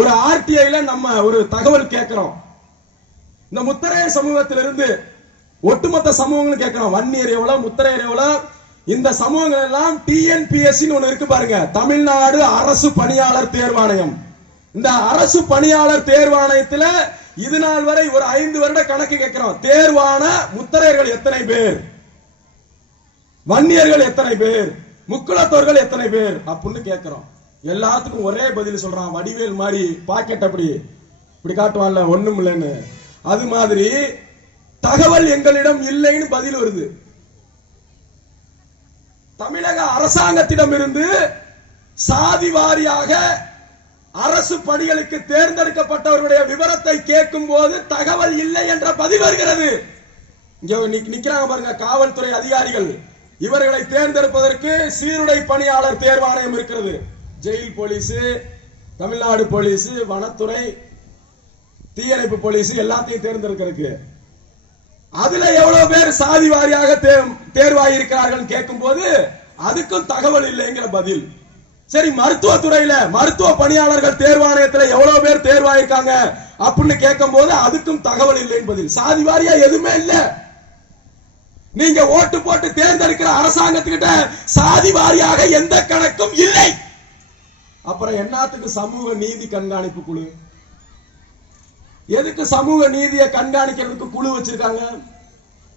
ஒரு ஆர்டிஐல நம்ம ஒரு தகவல் கேட்கிறோம். இந்த முத்தரைய சமூகத்திலிருந்து ஒட்டுமொத்த சமூகங்களும் கேட்கிறோம். வன்னியர் எவ்வளவு, முத்தரையர் எவ்வளவு, இந்த சமூகங்கள் எல்லாம் டிஎன்பிஎஸ்சி ஒண்ணு இருக்கு பாருங்க, தமிழ்நாடு அரசு பணியாளர் தேர்வாணையம். இந்த அரசு பணியாளர் தேர்வாணையத்துல இது நாள் வரை ஒரு 5 வருட கணக்கு கேட்கிறோம். தேர்வான முத்தரையர்கள் எத்தனை பேர், வன்னியர்கள் எத்தனை பேர், முக்குளத்தோர்கள் எத்தனை பேர் அப்படின்னு கேட்கிறோம். எல்லாத்துக்கும் ஒரே பதில் சொல்றான். வடிவேல் மாதிரி பாக்கெட் அப்படி இப்படி காட்டுவான்ல, ஒண்ணும் இல்லைன்னு. அது மாதிரி தகவல் எங்களிடம் இல்லைன்னு பதில் வருது. தமிழக அரசாங்கத்திடம் இருந்து சாதி வாரியாக அரசு பணிகளுக்கு தேர்ந்தெடுக்கப்பட்டவர்களுடைய விவரத்தை கேட்கும் போது தகவல் இல்லை என்ற பதில் வருகிறது. இங்க நிக்கிறாங்க பாருங்க காவல்துறை அதிகாரிகள். இவர்களை தேர்ந்தெடுப்பதற்கு சீருடை பணியாளர் தேர்வாணையம் இருக்கிறது. ஜெயில் போலீஸ், தமிழ்நாடு போலீஸ், வனத்துறை, தீயணைப்பு போலீஸ் எல்லாத்தையும் தேர்ந்தெடுக்கிறதுக்கு அதுல எவ்வளவு பேர் சாதி வாரியாக தேர்வாயிருக்கிறார்கள் கேட்கும் போது அதுக்கும் தகவல் இல்லைங்கிற பதில். சரி, மருத்துவத்துறையில மருத்துவ பணியாளர்கள் தேர்வாணையத்தில் எவ்வளவு பேர் தேர்வாயிருக்காங்க அப்படின்னு கேட்கும் போது அதுக்கும் தகவல் இல்லைன்னு பதில். சாதி வாரியா எதுவுமே இல்ல. நீங்க ஓட்டு போட்டு தேர்ந்தெடுக்கிற அரசாங்கத்துக்கிட்ட சாதி வாரியாக எந்த கணக்கும் இல்லை. அப்புறம் என்னத்துக்கு சமூக நீதி கண்காணிப்பு குழு? எதுக்கு சமூக நீதியை கண்காணிக்கிறதுக்கு குழு வச்சிருக்காங்க?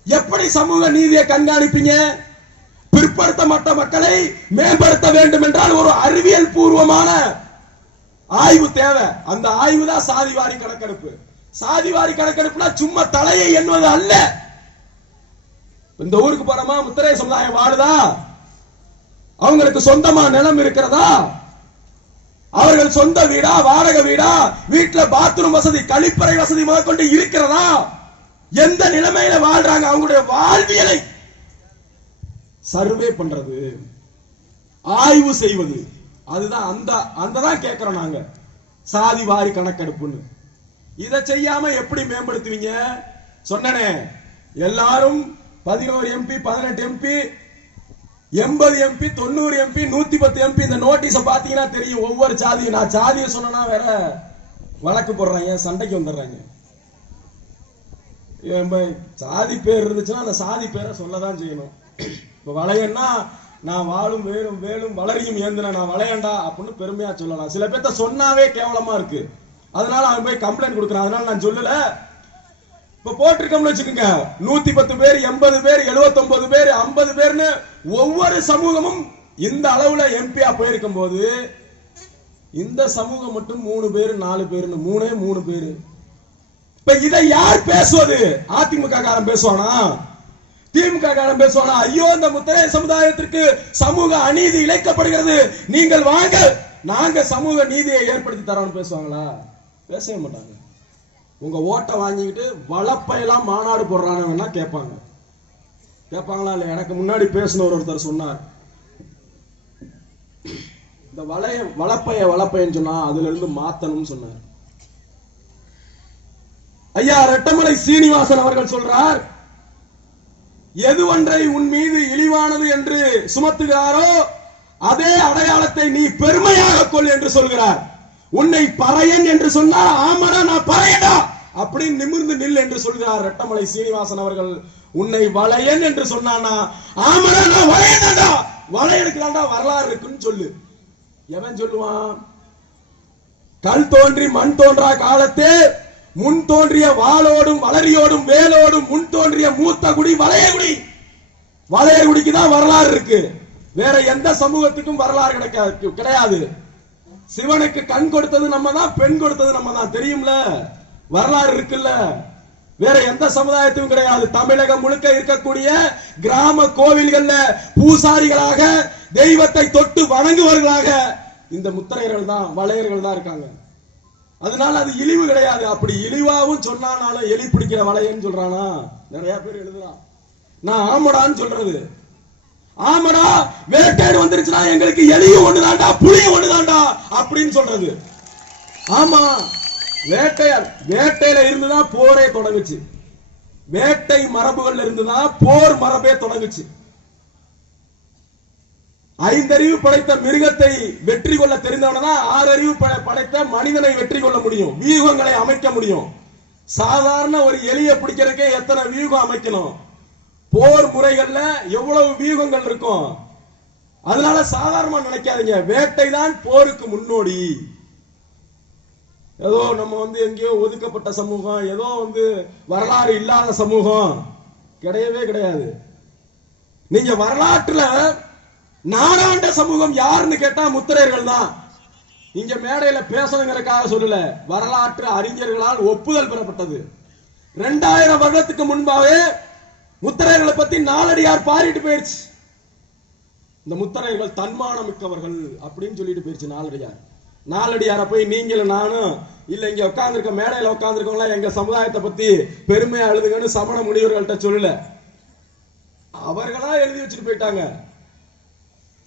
எப்படி சமூக நீதியை கண்காணிப்பீங்க? பிற்படுத்தப்பட்ட மக்களை மேம்படுத்த வேண்டும் என்றால் ஒரு அறிவியல் பூர்வமான ஆய்வு தேவை. அந்த ஆய்வு தான் சாதிவாரி கணக்கெடுப்பு. சாதிவாரி கணக்கெடுப்புனா சும்மா தலையை எண்ணுவது அல்ல. இந்த ஊருக்கு போறோமா, முத்தரைய சமுதாயம் வாழுதா, அவங்களுக்கு சொந்தமா நிலம் இருக்கிறதா, அவர்கள் சொந்த வீடா வாடகை வீடா, வீட்டுல பாத்ரூம் வசதி கழிப்பறை வசதி முதற்கொண்டு இருக்கிறதா, எந்த நிலைமையில வாழ்றாங்க, அவங்களுடைய வாழ்வியலை சர்வே பண்றது, ஆய்வு செய்வது, அதுதான் அந்த தான் கேட்கிறோம் நாங்க சாதி வாரி கணக்கெடுப்புன்னு. இதை செய்யாம எப்படி மேம்படுத்துவீங்க? சொன்னனே, எல்லாரும் 11 MP, 18 MP, 80 MP, 90 MP, 110 MP. இந்த நோட்டீஸ பாத்தீங்கன்னா தெரியும். ஒவ்வொரு சாதியும், நான் சாதியை சொன்னா வேற வழக்கு போடுறாங்க, சண்டைக்கு வந்துடுறாங்க. சாதி பேர் இருந்துச்சுன்னா அந்த சாதி பேரை சொல்லதான் செய்யணும். இப்ப வளையன்னா நான் வாழும் வேலும் வேலும் வளரியும் ஏந்தின நான் வளையண்டா அப்படின்னு பெருமையா சொல்லலாம். சில பேர்த்த சொன்னாவே கேவலமா இருக்கு. அதனால அவன் போய் கம்ப்ளைண்ட் கொடுக்குறான். அதனால நான் சொல்லல. இப்ப போட்டிருக்கோம்னு வச்சுக்கோங்க, 110 பேர், 80 பேர், 79 பேர், 50 பேர்னு ஒவ்வொரு சமூகமும் இந்த அளவுல எம்பியா போயிருக்கும் போது இந்த சமூகம் மட்டும் 3 பேர் 4 பேர், 3 பேரு. இப்ப இதை யார் பேசுவது? அதிமுக காரன் பேசுவானா? திமுக காரன் பேசுவானா? ஐயோ, இந்த முத்தரைய சமுதாயத்திற்கு சமூக அநீதி இழைக்கப்படுகிறது, நீங்கள் வாங்க நாங்க சமூக நீதியை ஏற்படுத்தி தரோம்னு பேசுவாங்களா? பேசவே மாட்டாங்க. உங்க ஓட்டை வாங்கிக்கிட்டு வளப்பையெல்லாம் மாநாடு போடுறானுன்னா கேட்பாங்க. கேட்பாங்களா இல்ல? எனக்கு முன்னாடி பேசின ஒருத்தர் சொன்னார், இந்த வளப்பையன்னு சொன்னா அதுல இருந்து மாத்தணும்னு சொன்னார். ஐயா ரெட்டமலை சீனிவாசன் அவர்கள் சொல்றார், எது ஒன்றை உன் மீது இழிவானது என்று சுமத்துகிறாரோ அதே அடையாளத்தை நீ பெருமையாக கொள் என்று சொல்கிறார். உன்னை பறையன் என்று சொன்னால் ஆமடா நான் பறையடா அப்படின்னு நிமிர்ந்து நில் என்று சொல்கிறார் ரெட்டமலை சீனிவாசன் அவர்கள். உன்னை வளையன் என்று சொன்னானா ஆமடா நான் வளையடா, வளையனுக்கு தாண்டா வரலாறு இருக்குன்னு சொல்லு. எவன் சொல்லுவான்? கல் தோன்றி மண் தோன்றா காலத்தே முன் தோன்றிய வாளோடும் வளரியோடும் வேலோடும் முன் தோன்றிய மூத்த குடி வளையகுடி. வளையகுடிக்கு தான் வரலாறு இருக்கு. வேற எந்த சமூகத்துக்கும் வரலாறு கிடையாது. சிவனுக்கு கண் கொடுத்தது நம்ம தான், பெண் கொடுத்தது நம்ம தான், தெரியும்ல, வரலாறு இருக்குல்ல. வேற எந்த சமுதாயத்துக்கும் கிடையாது. தமிழகம் முழுக்க இருக்கக்கூடிய கிராம கோவில்கள்ல பூசாரிகளாக தெய்வத்தை தொட்டு வணங்குவர்களாக இந்த முத்தரையர்கள் தான், வளையர்கள் தான் இருக்காங்க. அதனால அது இழிவு கிடையாது. அப்படி இழிவாவும் சொன்னாலும் எலி பிடிக்கிற வளையன்னு சொல்றானா? நிறைய பேர் எழுதுறான். நான் ஆமடான்னு சொல்றது, ஆமடா வேட்டையர் வந்துருச்சுன்னா எங்களுக்கு எலியும் ஒண்ணுதாண்டா புலியும் ஒண்ணுதாண்டா அப்படின்னு சொல்றது. ஆமா, வேட்டையில இருந்துதான் போரே தொடங்குச்சு. வேட்டை மரபுகள்ல இருந்துதான் போர் மரபே தொடங்குச்சு. 5 படைத்த மிருகத்தை வெற்றி கொள்ள தெரிந்தவனதான் 6 படைத்த மனிதனை வெற்றி கொள்ள முடியும், வியூகங்களை அமைக்க முடியும். சாதாரண ஒரு எலியை பிடிக்கிறதுக்கே எத்தனை வியூகம் அமைக்கணும், போர் முறைகள்ல எவ்வளவு வியூகங்கள் இருக்கும். அதனால சாதாரணமா நினைக்காதீங்க, வேட்டை தான் போருக்கு முன்னோடி. ஏதோ நம்ம எங்கேயோ ஒதுக்கப்பட்ட சமூகம், ஏதோ வரலாறு இல்லாத சமூகம் கிடையவே கிடையாது. நீங்க வரலாற்றுல நாடாண்ட சமூகம் யாருன்னு கேட்டா முத்திரையர்கள் தான். இங்க மேடையில பேசணுங்கிறதுக்காக சொல்லல, வரலாற்று அறிஞர்களால் ஒப்புதல் பெறப்பட்டது. 2000 வருடத்துக்கு முன்பாவே முத்திரையர்களை பத்தி நாலடியார் பாடிட்டு போயிருச்சு. இந்த முத்திரையர்கள் தன்மானம் மிக்கவர்கள் அப்படின்னு சொல்லிட்டு போயிருச்சு நாலடியார். நாலடியார போய் நீங்களும் நானும் இல்ல இங்க உட்கார்ந்துருக்க மேடையில உட்கார்ந்துருக்கவங்களா எங்க சமுதாயத்தை பத்தி பெருமையா எழுதுங்கன்னு சமண முனிவர்கள்ட்ட சொல்லல, அவர்களா எழுதி வச்சுட்டு போயிட்டாங்க.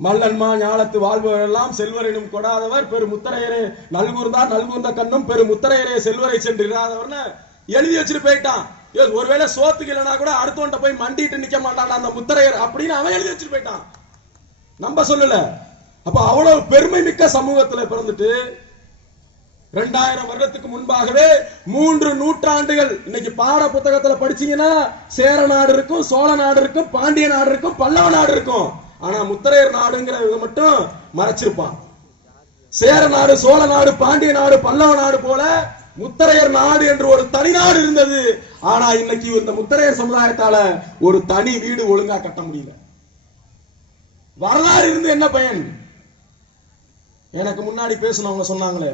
மல்லன்மா ஞாலத்து வாழ்பவர் எல்லாம் செல்வர் எனும் கொடாதவர் பெரு முத்திரையரே நல்கூர்ந்தார் நல்கூர்ந்த கண்ணும் பெரு முத்திரையரே செல்வரை சென்று இராதவர்னு எழுதி வச்சுட்டு போயிட்டான். ஒருவேளை சோத்துக்கு இல்லைன்னா கூட அடுத்தவன்ட்ட போய் மண்டிட்டு நிக்க மாட்டான் அந்த முத்திரையர் அப்படின்னு அவன் எழுதி வச்சுட்டு போயிட்டான், நம்ப சொல்லல. அப்ப அவ்வளவு பெருமை மிக்க சமூகத்துல பிறந்துட்டு 2000 வருடத்துக்கு முன்பாகவே 3 நூற்றாண்டுகள் இன்னைக்கு பாட புத்தகத்துல படிச்சீங்கன்னா சேர நாடு இருக்கும், சோழ நாடு இருக்கும், பாண்டிய நாடு இருக்கும், பல்லவ நாடு இருக்கும். ஆனா முத்திரையர் நாடுங்கிற மட்டும் மறைச்சிருப்பான். சேர நாடு, சோழ நாடு, பாண்டிய நாடு, பல்லவ நாடு போல முத்திரையர் நாடு என்று ஒரு தனி நாடு இருந்தது. ஆனா இன்னைக்கு இந்த முத்திரையர் சமுதாயத்தால ஒரு தனி வீடு ஒழுங்கா கட்ட முடியல. வரலாறு இருந்து என்ன பயன்? எனக்கு முன்னாடி பேசினவங்க சொன்னாங்களே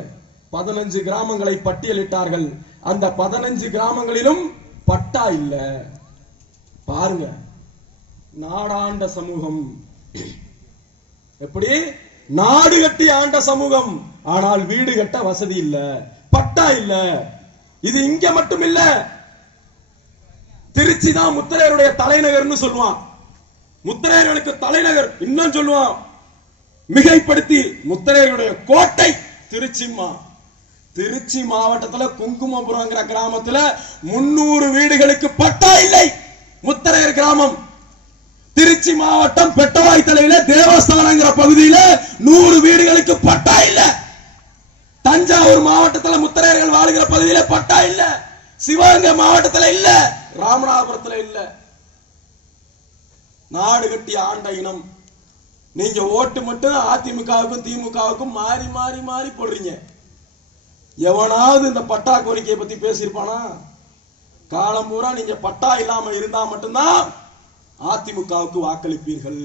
15 கிராமங்களை பட்டியலிட்டார்கள், அந்த 15 கிராமங்களிலும் பட்டா இல்ல. பாருங்க, நாடாண்ட சமூகம் எப்படி நாடு கட்டி ஆண்ட சமூகம், ஆனால் வீடு கட்ட வசதி இல்ல, பட்டா இல்ல. இது இங்க மட்டும் இல்ல, திருச்சி தான் முத்திரையருடைய தலைநகர்னு சொல்லுவான். முத்திரையர்களுக்கு தலைநகர் இன்னும் சொல்லுவான் மிகைப்படுத்தி, முத்திரையருடைய கோட்டை திருச்சிமா. திருச்சி மாவட்டத்துல குங்குமபுரங்கிற கிராமத்துல 300 வீடுகளுக்கு பட்டா இல்லை, முத்திரையர் கிராமம். திருச்சி மாவட்டம் பெட்டவாய் தலையில தேவஸ்தானங்கிற பகுதியில 100 வீடுகளுக்கு பட்டா இல்ல. தஞ்சாவூர் மாவட்டத்தில் முத்திரையர்கள் வாழ்கிற பகுதியில பட்டா இல்ல, சிவகங்கை மாவட்டத்தில் இல்ல, ராமநாதபுரத்தில் இல்ல. நாடு கட்டி ஆண்ட இனம். நீங்க ஓட்டு மட்டும் அதிமுகவுக்கும் திமுகவுக்கும் மாறி மாறி மாறி போடுறீங்க. எவனாவது இந்த பட்டா கோரிக்கையை பத்தி பேசியிருப்பானா? காலம் பூரா நீங்க பட்டா இல்லாம இருந்தா மட்டும்தான் அதிமுகவுக்கு வாக்களிப்பீர்கள்.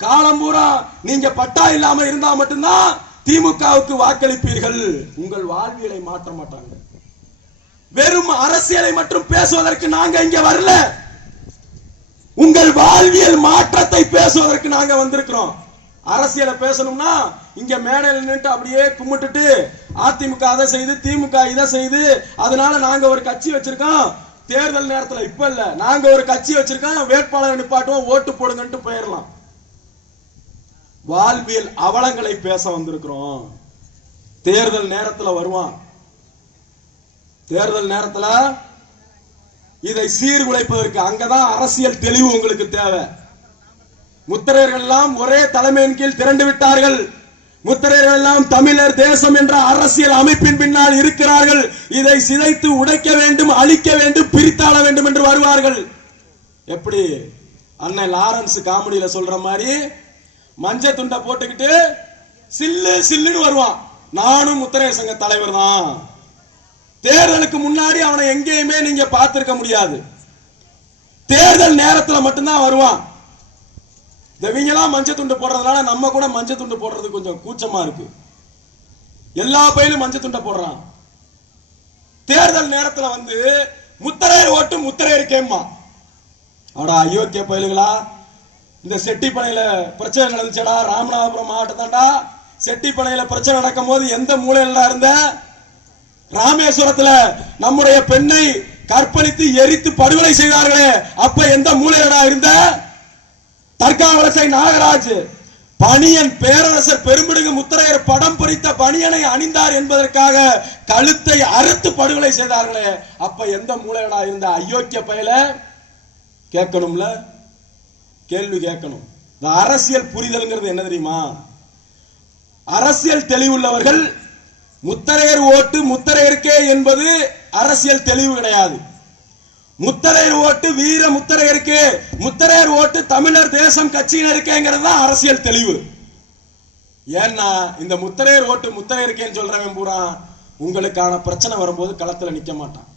காலம் பூரா நீங்க பட்டா இல்லாம இருந்தா மட்டும்தான் திமுகவுக்கு வாக்களிப்பீர்கள். உங்கள் வாழ்வியலை மாற்ற மாட்டாங்க. வெறும் அரசியலை மட்டும் பேசுவதற்கு நாங்க இங்க வரல, உங்கள் வாழ்வியல் மாற்றத்தை பேசுவதற்கு நாங்க வந்திருக்கிறோம். அரசியலை பேசணும்னா இங்க மேடையில் நின்று அப்படியே கும்பிட்டுட்டு அதிமுக அதை செய்து திமுக இதை செய்து அதனால நாங்க ஒரு கட்சி வச்சிருக்கோம், தேர்தல் நேரத்தில் இப்ப இல்ல நாங்க ஒரு கட்சி வச்சிருக்கோம், வேட்பாளர் நிப்பாட்டுவோம், ஓட்டு போடுங்கன்னு போயிடலாம். வாழ்வியல் அவலங்களை பேச வந்திருக்கிறோம். தேர்தல் நேரத்தில் வருவான், தேர்தல் நேரத்தில் இதை சீர்குலைப்பதற்கு அங்கதான் அரசியல் தெளிவு உங்களுக்கு தேவை. முத்திரையர்கள் எல்லாம் ஒரே தலைமையின் கீழ் திரண்டு விட்டார்கள். முத்திரையர்கள் எல்லாம் தமிழர் தேசம் என்ற அரசியல் அமைப்பின் பின்னால் இருக்கிறார்கள். இதை சிதைத்து உடைக்க வேண்டும், அழிக்க வேண்டும், பிரித்தாள வேண்டும் என்று வருவார்கள். எப்படி அண்ணன் லாரன்ஸ் காமெடியில சொல்ற மாதிரி மஞ்ச துண்டை போட்டுக்கிட்டு சில்லு சில்லுன்னு வருவான். நானும் முத்திரையர் சங்க தலைவர் தான். தேர்தலுக்கு முன்னாடி அவனை எங்கேயுமே நீங்க பார்த்திருக்க முடியாது. தேர்தல் நேரத்தில் மட்டும்தான் வருவான். இவங்கெல்லாம் மஞ்சள் துண்டு போடுறதுனால நம்ம கூட மஞ்சள் துண்டு போடுறது கொஞ்சம் கூச்சமா இருக்கு. எல்லா பயிலும் மஞ்சள் துண்டை போடுறான். தேர்தல் நேரத்தில் வந்து முத்திரையர் ஓட்டு முத்திரையர் கேம்மா. அவடா அயோக்கிய பயிலுகளா, இந்த செட்டிப்பனையில பிரச்சனை நடந்துச்சடா, ராமநாதபுரம் மாவட்டம் தாண்டா. செட்டிப்பனையில பிரச்சனை நடக்கும் போது எந்த மூலையில இருந்த? ராமேஸ்வரத்துல நம்முடைய பெண்ணை கற்பழித்து எரித்து படுகொலை செய்தார்களே, அப்ப எந்த மூலையிலடா இருந்த? தர்காவலசை நாகராஜ் பணியன் பேரரசர் பெருமிடுகு முத்திரையர் படம் பொறித்த பணியனை அணிந்தார் என்பதற்காக கழுத்தை அறுத்து படுகொலை செய்தார்களே, அப்ப எந்த மூலையிலடா இருந்த? அயோக்கிய பயல, கேட்கணும்ல, கேள்வி கேட்கணும். இந்த அரசியல் புரிதல்ங்கிறது என்ன தெரியுமா? அரசியல் தெளிவுள்ளவர்கள் முத்தரையர் ஓட்டு முத்தரையருக்கே என்பது அரசியல் தெளிவு கிடையாது. முத்தரையர் ஓட்டு வீர முத்தரையருக்கு, முத்தரையர் ஓட்டு தமிழர் தேசம் கட்சியினருக்கேங்கிறது தான் அரசியல் தெளிவு. ஏன்னா இந்த முத்தரையர் ஓட்டு முத்தரையருக்கேன்னு சொல்றவன் பூரா உங்களுக்கான பிரச்சனை வரும்போது களத்துல நிக்க மாட்டான்.